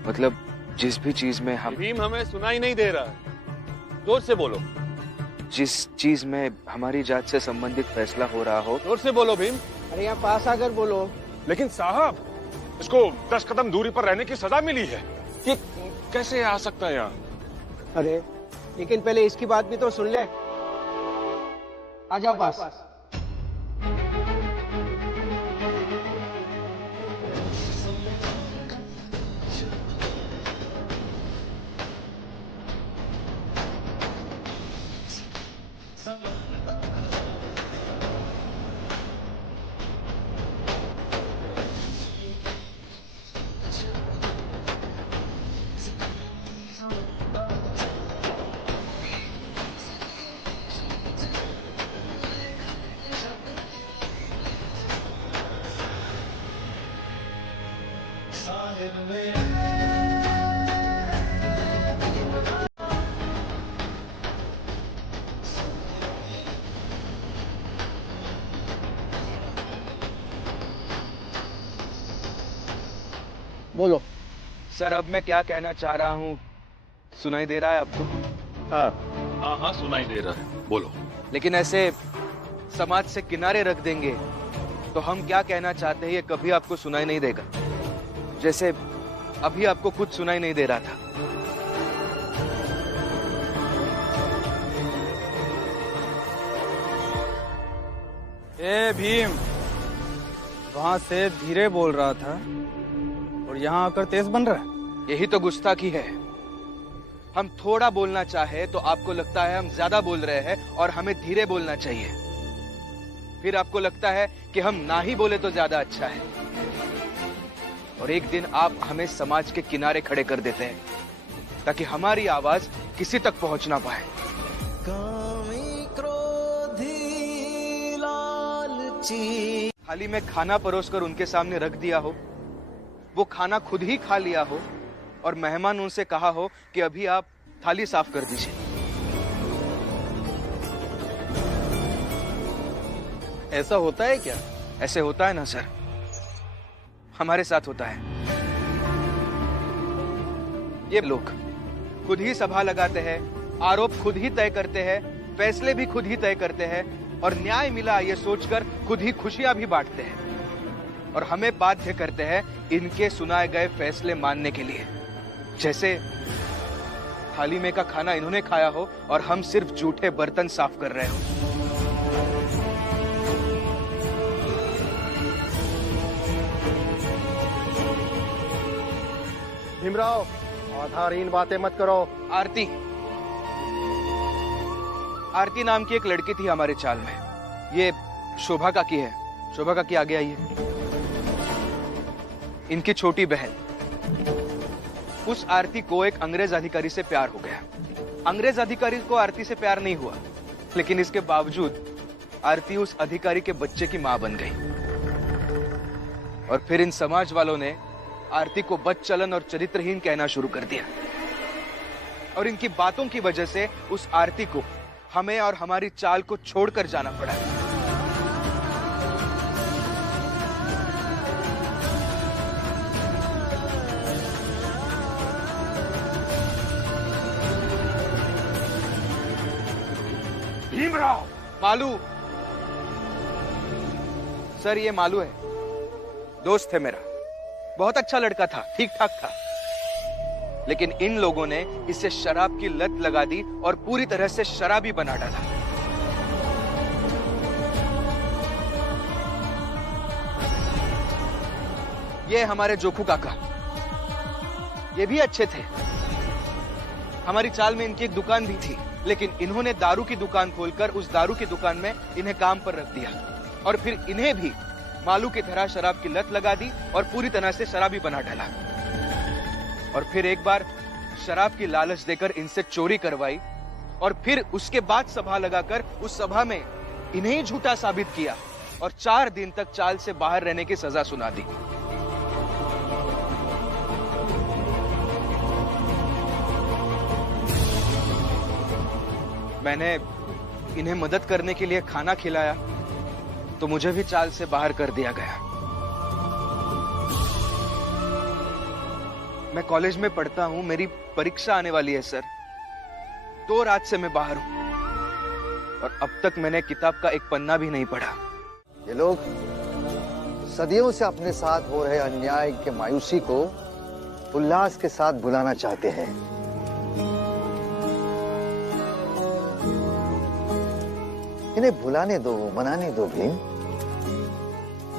मतलब जिस भी चीज में हम भीम हमें सुनाई नहीं दे रहा है, जोर से बोलो। जिस चीज में हमारी जात से संबंधित फैसला हो रहा हो। जोर से बोलो भीम। अरे यहाँ पास आकर बोलो। लेकिन साहब, इसको 10 कदम दूरी पर रहने की सजा मिली है, ये कैसे आ सकता है यहाँ? अरे लेकिन पहले इसकी बात भी तो सुन ले। आ जाओ पास। बोलो सर, अब मैं क्या कहना चाह रहा हूँ सुनाई दे रहा है आपको? हाँ हाँ सुनाई दे रहा है, बोलो। लेकिन ऐसे समाज से किनारे रख देंगे तो हम क्या कहना चाहते हैं ये कभी आपको सुनाई नहीं देगा, जैसे अभी आपको कुछ सुनाई नहीं दे रहा था। ए भीम, वहां से धीरे बोल रहा था और यहाँ आकर तेज बन रहा है। यही तो गुस्ताखी है। हम थोड़ा बोलना चाहे तो आपको लगता है हम ज्यादा बोल रहे हैं और हमें धीरे बोलना चाहिए। फिर आपको लगता है कि हम ना ही बोले तो ज्यादा अच्छा है। और एक दिन आप हमें समाज के किनारे खड़े कर देते हैं ताकि हमारी आवाज किसी तक पहुंच ना पाए। थाली में खाना परोसकर उनके सामने रख दिया हो, वो खाना खुद ही खा लिया हो और मेहमान उनसे कहा हो कि अभी आप थाली साफ कर दीजिए। ऐसा होता है क्या? ऐसे होता है ना सर, हमारे साथ होता है। ये लोग खुद ही सभा लगाते हैं, आरोप खुद ही तय करते हैं, फैसले भी खुद ही तय करते हैं और न्याय मिला ये सोचकर खुद ही खुशियां भी बांटते हैं और हमें बाध्य करते हैं इनके सुनाए गए फैसले मानने के लिए, जैसे थाली में का खाना इन्होंने खाया हो और हम सिर्फ जूठे बर्तन साफ कर रहे हो। भीमराव, आधारहीन बातें मत करो। आरती नाम की एक लड़की थी हमारे चाल में। ये शोभा काकी है। शोभा काकी आगे आइए। इनकी छोटी बहन। उस आरती को एक अंग्रेज अधिकारी से प्यार हो गया। अंग्रेज अधिकारी को आरती से प्यार नहीं हुआ, लेकिन इसके बावजूद आरती उस अधिकारी के बच्चे की मां बन गई। और फिर इन समाज वालों ने आरती को बदचलन और चरित्रहीन कहना शुरू कर दिया और इनकी बातों की वजह से उस आरती को हमें और हमारी चाल को छोड़कर जाना पड़ा। भीमराव। मालू सर, ये मालू है, दोस्त है मेरा, बहुत अच्छा लड़का था, ठीक ठाक था, लेकिन इन लोगों ने इसे शराब की लत लगा दी और पूरी तरह से शराबी बना डाला। ये हमारे जोखू काका, ये भी अच्छे थे। हमारी चाल में इनकी एक दुकान भी थी, लेकिन इन्होंने दारू की दुकान खोलकर उस दारू की दुकान में इन्हें काम पर रख दिया और फिर इन्हें भी मालू की तरह शराब की लत लगा दी और पूरी तरह से शराबी बना डाला। और फिर एक बार शराब की लालच देकर इनसे चोरी करवाई और फिर उसके बाद सभा लगाकर उस सभा में इन्हें झूठा साबित किया और 4 दिन तक चाल से बाहर रहने की सजा सुना दी। मैंने इन्हें मदद करने के लिए खाना खिलाया तो मुझे भी चाल से बाहर कर दिया गया। मैं कॉलेज में पढ़ता हूँ, मेरी परीक्षा आने वाली है सर। 2 रात से मैं बाहर हूँ और अब तक मैंने किताब का एक पन्ना भी नहीं पढ़ा। ये लोग सदियों से अपने साथ हो रहे अन्याय के मायूसी को उल्लास के साथ भुलाना चाहते हैं। इन्हें भुलाने दो, मनाने दो भीम।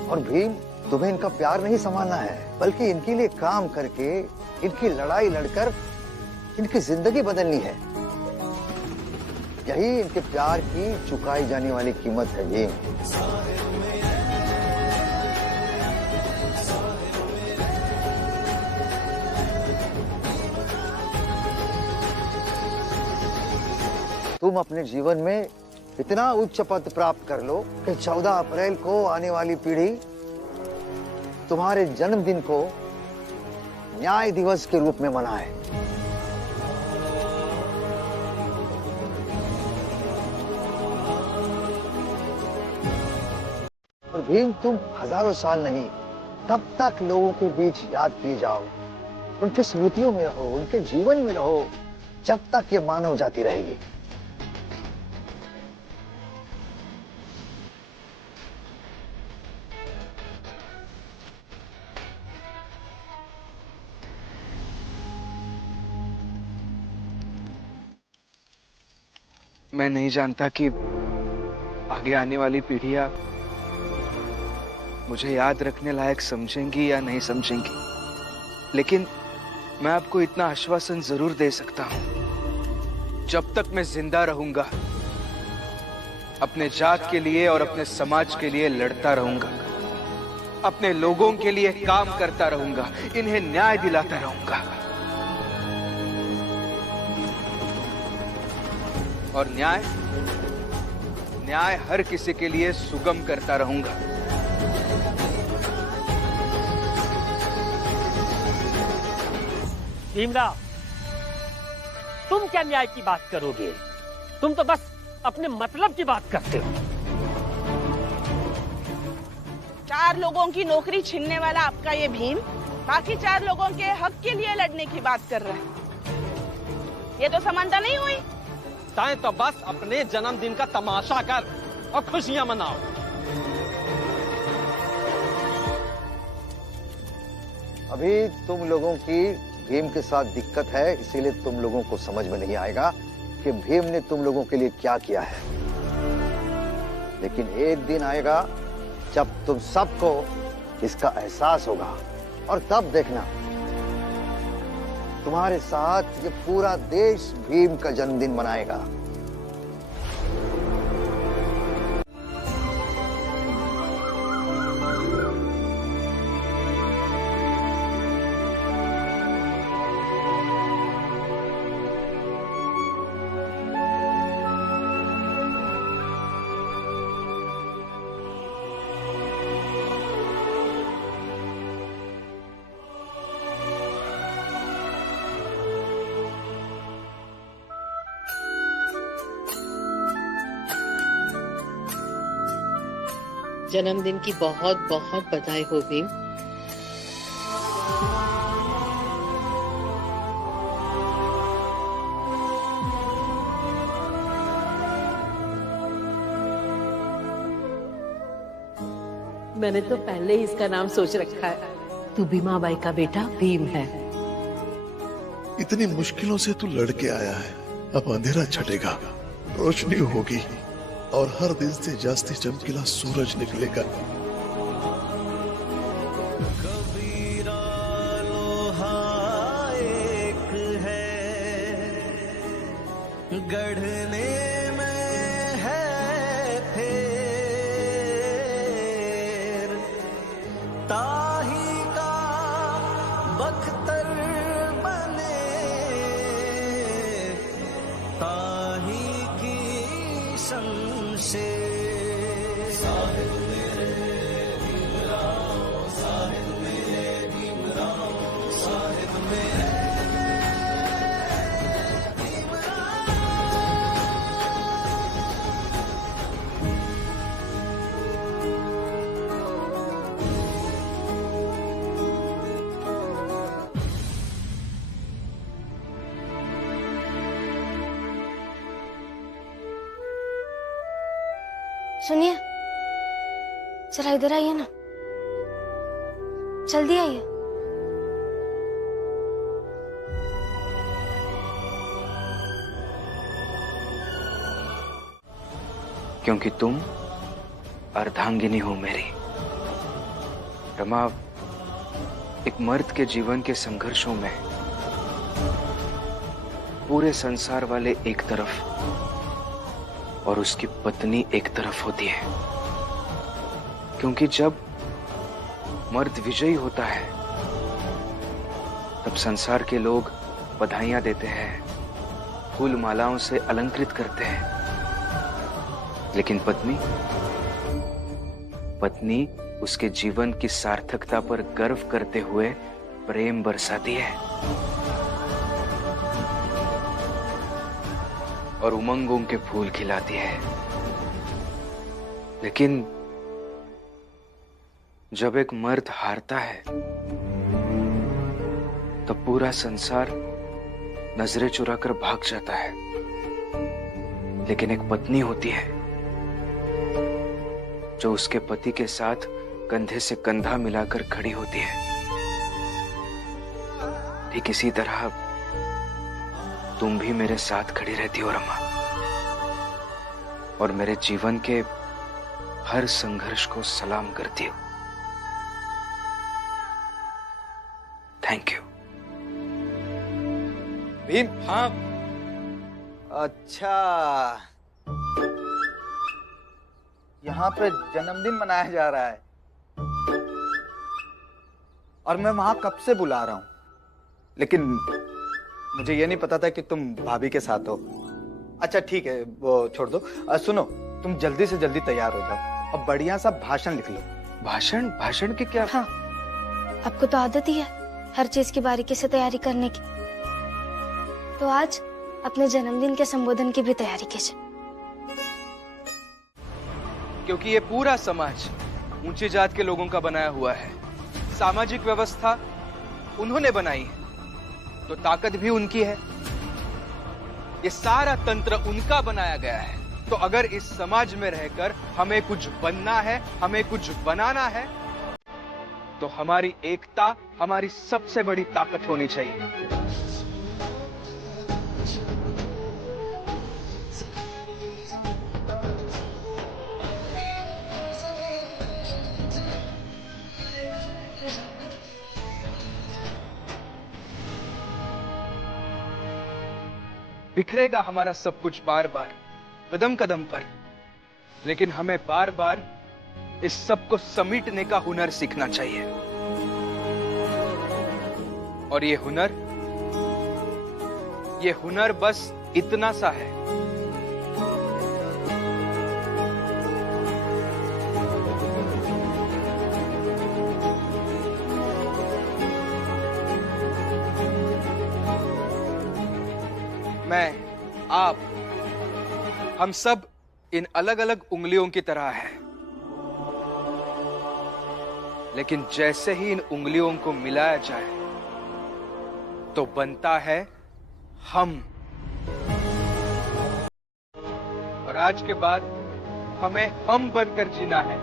और भीम, तुम्हें इनका प्यार नहीं संभालना है, बल्कि इनके लिए काम करके, इनकी लड़ाई लड़कर इनकी जिंदगी बदलनी है। यही इनके प्यार की चुकाई जाने वाली कीमत है भीम। तुम अपने जीवन में इतना उच्च पद प्राप्त कर लो कि 14 अप्रैल को आने वाली पीढ़ी तुम्हारे जन्मदिन को न्याय दिवस के रूप में मनाए। और भीम, तुम हजारों साल नहीं, तब तक लोगों के बीच याद किए जाओ, उनकी स्मृतियों में रहो, उनके जीवन में रहो, जब तक ये मानव जाति रहेगी। मैं नहीं जानता कि आगे आने वाली पीढ़ियां मुझे याद रखने लायक समझेंगी या नहीं समझेंगी, लेकिन मैं आपको इतना आश्वासन जरूर दे सकता हूं, जब तक मैं जिंदा रहूंगा अपने जात के लिए और अपने समाज के लिए लड़ता रहूंगा, अपने लोगों के लिए काम करता रहूंगा, इन्हें न्याय दिलाता रहूंगा। और न्याय हर किसी के लिए सुगम करता रहूंगा। भीमराव, तुम क्या न्याय की बात करोगे? तुम तो बस अपने मतलब की बात करते हो। 4 लोगों की नौकरी छीनने वाला आपका ये भीम बाकी 4 लोगों के हक के लिए लड़ने की बात कर रहा है। ये तो समानता नहीं हुई। ताए तो बस अपने जन्मदिन का तमाशा कर और खुशियां मनाओ। अभी तुम लोगों की भीम के साथ दिक्कत है, इसीलिए तुम लोगों को समझ में नहीं आएगा कि भीम ने तुम लोगों के लिए क्या किया है। लेकिन एक दिन आएगा जब तुम सबको इसका एहसास होगा, और तब देखना तुम्हारे साथ ये पूरा देश भीम का जन्मदिन मनाएगा। जन्मदिन की बहुत बहुत बधाई हो भीम। मैंने तो पहले ही इसका नाम सोच रखा है। तू भीमाबाई का बेटा भीम है। इतनी मुश्किलों से तू लड़के आया है, अब अंधेरा छटेगा, रोशनी होगी और हर दिन से जास्ती चमकीला सूरज निकलेगा। कबीरा लोहा एक है, गढ़ने में है फेर, ताही का बख्तर बने, ताही की शमशेर। साहिब मेरे भीमराव, साहिब मेरे भीमराव, साहिब मेरे सुनिए, जरा इधर आइए ना, जल्दी आइए। क्योंकि तुम अर्धांगिनी हो मेरी। रमा, एक मर्द के जीवन के संघर्षों में पूरे संसार वाले एक तरफ और उसकी पत्नी एक तरफ होती है। क्योंकि जब मर्द विजयी होता है तब संसार के लोग बधाइयां देते हैं, फूल मालाओं से अलंकृत करते हैं। लेकिन पत्नी उसके जीवन की सार्थकता पर गर्व करते हुए प्रेम बरसाती है और उमंगों के फूल खिलाती है। लेकिन जब एक मर्द हारता है तब पूरा संसार नजरें चुराकर भाग जाता है। लेकिन एक पत्नी होती है जो उसके पति के साथ कंधे से कंधा मिलाकर खड़ी होती है। ठीक इसी तरह तुम भी मेरे साथ खड़ी रहती हो रमा, और मेरे जीवन के हर संघर्ष को सलाम करती हो। Thank you. भीम। हाँ। अच्छा, यहाँ पे जन्मदिन मनाया जा रहा है और मैं वहां कब से बुला रहा हूं, लेकिन मुझे ये नहीं पता था कि तुम भाभी के साथ हो। अच्छा ठीक है, वो छोड़ दो। सुनो, तुम जल्दी से जल्दी तैयार हो जाओ और बढ़िया सा भाषण लिख लो। भाषण की क्या? हाँ, आपको तो आदत ही है हर चीज की बारीकी से तैयारी करने की, तो आज अपने जन्मदिन के संबोधन की भी तैयारी कीजिए। क्योंकि ये पूरा समाज ऊंची जात के लोगों का बनाया हुआ है, सामाजिक व्यवस्था उन्होंने बनाई है, तो ताकत भी उनकी है। ये सारा तंत्र उनका बनाया गया है। तो अगर इस समाज में रहकर हमें कुछ बनना है, हमें कुछ बनाना है, तो हमारी एकता हमारी सबसे बड़ी ताकत होनी चाहिए। बिखरेगा हमारा सब कुछ बार बार, कदम कदम पर, लेकिन हमें बार बार इस सब को समेटने का हुनर सीखना चाहिए। और ये हुनर बस इतना सा है। मैं, आप, हम सब इन अलग अलग उंगलियों की तरह हैं, लेकिन जैसे ही इन उंगलियों को मिलाया जाए तो बनता है हम। और आज के बाद हमें हम बनकर जीना है।